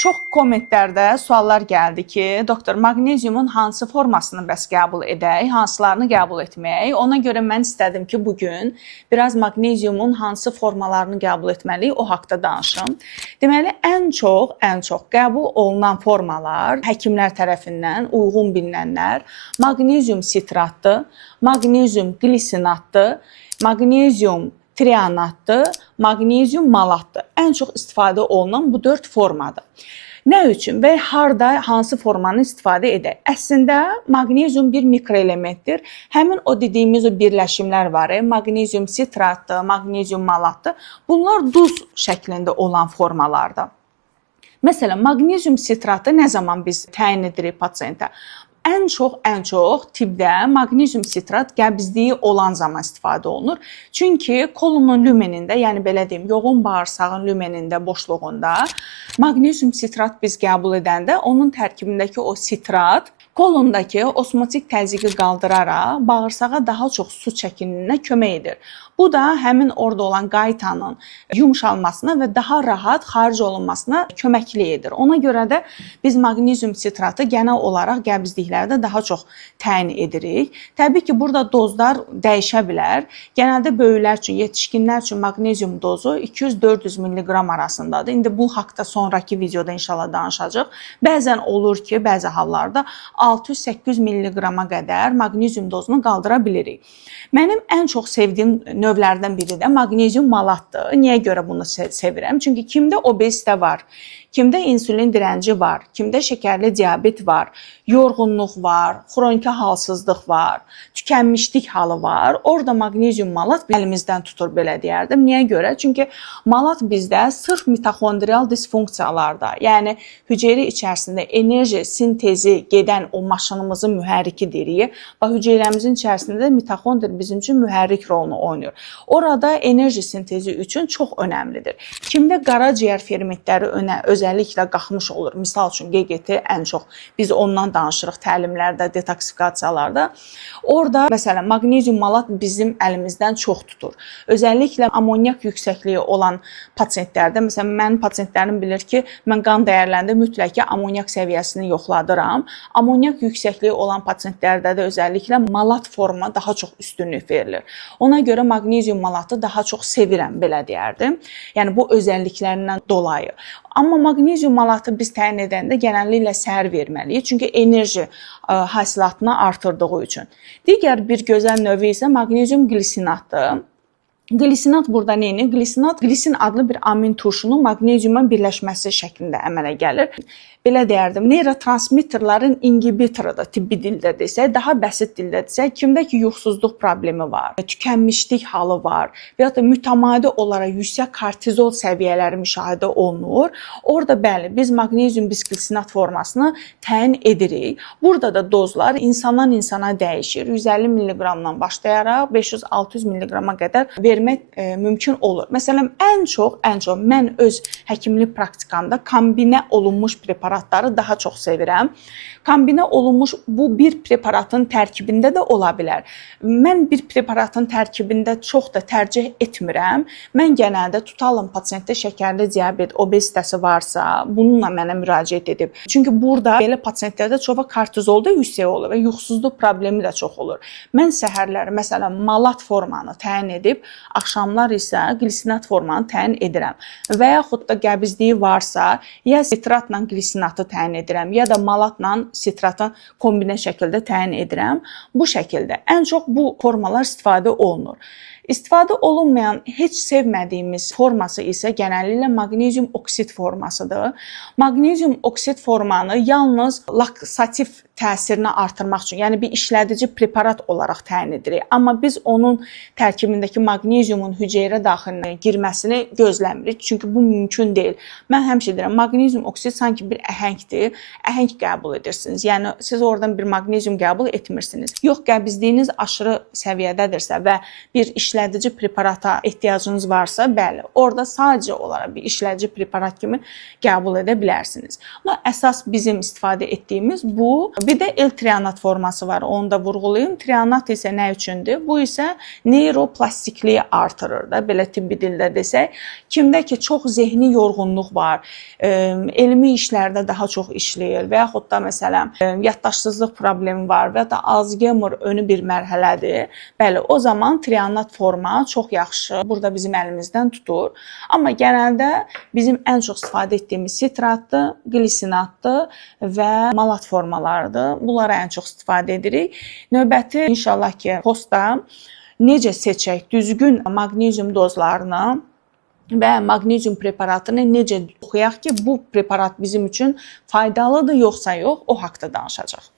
Çox kommentlərdə suallar gəldi ki, doktor, maqneziumun hansı formasını bəs qəbul edək, hansılarını qəbul etmək? Ona görə mən istədim ki, bugün biraz maqneziumun hansı formalarını qəbul etməliyik, o haqqda danışım. Deməli, ən çox qəbul olunan formalar həkimlər tərəfindən uyğun bilinənlər maqnezium sitratdır, maqnezium glisinatdır, maqnezium trianatdır, maqnezium malatdır. Ən çox istifadə olunan bu 4 formadır. Nə üçün və harda, hansı formanı istifadə edək? Əslində, maqnezium bir mikroelementdir. Həmin o dediyimiz o birləşimlər var, maqnezium sitratdır, maqnezium malatdır. Bunlar duz şəklində olan formalardır. Məsələn, maqnezium sitratı nə zaman biz təyin edirik pasiyentə? Ən çox tibbdə maqnezium sitrat qəbizliyi olan zaman istifadə olunur. Çünki kolonun lümenində, yəni belə deyim, yoğun bağırsağın lümenində, boşluğunda maqnezium sitrat biz qəbul edəndə onun tərkibindəki o sitrat kolondakı osmotik təzyiqi qaldıraraq bağırsağa daha çox su çəkininə kömək edir. Bu da həmin orada olan qaytanın yumşalmasına və daha rahat xaric olunmasına köməkli edir. Ona görə də biz maqnezium sitratı genel olaraq qəbizliklərdə daha çox təyin edirik. Təbii ki, burada dozlar dəyişə bilər. Genəldə böyüklər üçün, yetişkinlər üçün maqnezium dozu 200-400 mg arasındadır. İndi bu haqqda sonraki videoda inşallah danışacağıq. Bəzən olur ki, bəzi hallarda 600-800 mg-a qədər maqnezium dozunu qaldıra bilirik. Mənim ən çox sevdiyim növlərdən biri də maqnezium malatdır. Niyə görə bunu sevirəm? Çünki kimdə obezitə var, kimdə insulin dirənci var, kimdə şəkərli diabet var, yorğunluq var, xroniki halsızlıq var, tükənmişlik halı var. Orada maqnezium malat əlimizdən tutur, belə deyərdim. Niyə görə? Çünki malat bizdə sırf mitoxondrial disfunksiyalarda, yəni hüceyrə içərisində enerji sintezi gedən o maşınımızın mühərriki deyirik. Bax, hüceyrəmizin içərisində də mitoxondri bizim üçün mühərrik rolunu oynayır. Orada enerji sintezi üçün çox önəmlidir. Kimdə qaraciyər fermentləri özəlliklə qalxmış olur. Misal üçün GGT ən çox biz ondan danışırıq təlimlərdə, detoksikasiyalarda. Orada məsələn maqnezium malat bizim əlimizdən çox tutur. Özəlliklə amonyak yüksəkliyi olan pasiyentlərdə, məsələn mənim pasiyentlərim bilir ki, mən qan dəyərlərində mütləq ki amonyak səviyyəsini yoxladıram. Amonyak yüksəkliyi olan pasiyentlərdə də özəlliklə malat forma daha çox üstünlük verilir. Ona görə maqnezium malatı daha çox sevirəm, belə deyərdim. Yəni bu özəlliklərindən dolayı. Amma maqnezium malatı biz təyin edəndə genəlliklə səhər verməliyik. Çünki enerji hasilatını artırdığı üçün. Digər bir gözəl növü isə maqnezium glisinatdır. Glisinat burada neyini? Glisinat glisin adlı bir amin turşunun maqneziumla birləşməsi şəklində əmələ gəlir. Belə deyərdim, neyrotransmitterlərin inhibitorudur, tibbi dildə desək, daha bəsit dildə desək, kimdə ki yuxusuzluq problemi var, tükənmişlik halı var və ya da mütəmadi olaraq yüksək kortizol səviyyələri müşahidə olunur. Orada bəli, biz maqnezium bisglisinat formasını təyin edirik. Burada da dozlar insandan insana dəyişir. 150 mg-dan başlayaraq 500-600 mg-a qədər vermək mümkün olur. Məsələn, ən çox mən öz həkimlik praktikamda kombinə olunmuş preparatları daha çox sevirəm. Kombinə olunmuş bu bir preparatın tərkibində də ola bilər. Mən bir preparatın tərkibində çox da tərcih etmirəm. Mən genəldə tutalım pasiyentdə şəkərli diabet, obezitəsi varsa, bununla mənə müraciət edib. Çünki burada belə pasiyentlərdə çoxu kortizol da yüksək olur və yuxusuzluq problemi də çox olur. Mən səhərləri məsələn malat formanı təyin edib, axşamlar isə glisinat formanı təyin edirəm. Və yaxud da qəbizliyi varsa, ya sitratla glisinatı təyin edirəm, ya da malatla sitratı kombinə şəkildə təyin edirəm. Bu şəkildə ən çox bu formalar istifadə olunur. İstifadə olunmayan, heç sevmədiyimiz forması isə genəlliklə maqnezium oksid formasıdır. Maqnezium oksid formanı yalnız laksativ təsirini artırmaq üçün, yəni bir işlədici preparat olaraq təyin edirik. Amma biz onun tərkibindəki maqneziumun hüceyrə daxilinə girməsini gözləmirik. Çünki bu mümkün deyil. Mən həmişə deyirəm, maqnezium oksid sanki bir əhəngdir. Əhəng qəbul edirsiniz. Yəni siz oradan bir maqnezium qəbul etmirsiniz. Yox, qəbizliyiniz aşırı səviyyədədirsə və bir işlədici preparata ehtiyacınız varsa, bəli, orada sadəcə olaraq bir işlədici preparat kimi qəbul edə bilərsiniz. Amma əsas bizim istifadə etdiyimiz bu. Bir də L-trianat forması var. Onu da vurğulayım. Trianat isə nə üçündür? Bu isə neuroplastikliyi artırır da, belə tibbi dildə desək. Kimdə ki çox zehni yorğunluq var, elmi işlərdə daha çox işləyir və yaxud da məsələn yaddaşsızlıq problemi var və ya da Alzheimer önü bir mərhələdir. Bəli, o zaman trianat forma çox yaxşı burada bizim əlimizdən tutur. Amma genəldə bizim ən çox istifadə etdiyimiz sitratdır, glisinatdır və malat formalarıdır. Bunlara ən çox istifadə edirik. Növbəti inşallah ki postda necə seçək düzgün maqnezium dozlarını və maqnezium preparatını necə oxuyaq ki, bu preparat bizim üçün faydalıdır yoxsa yox, o haqqda danışacaq.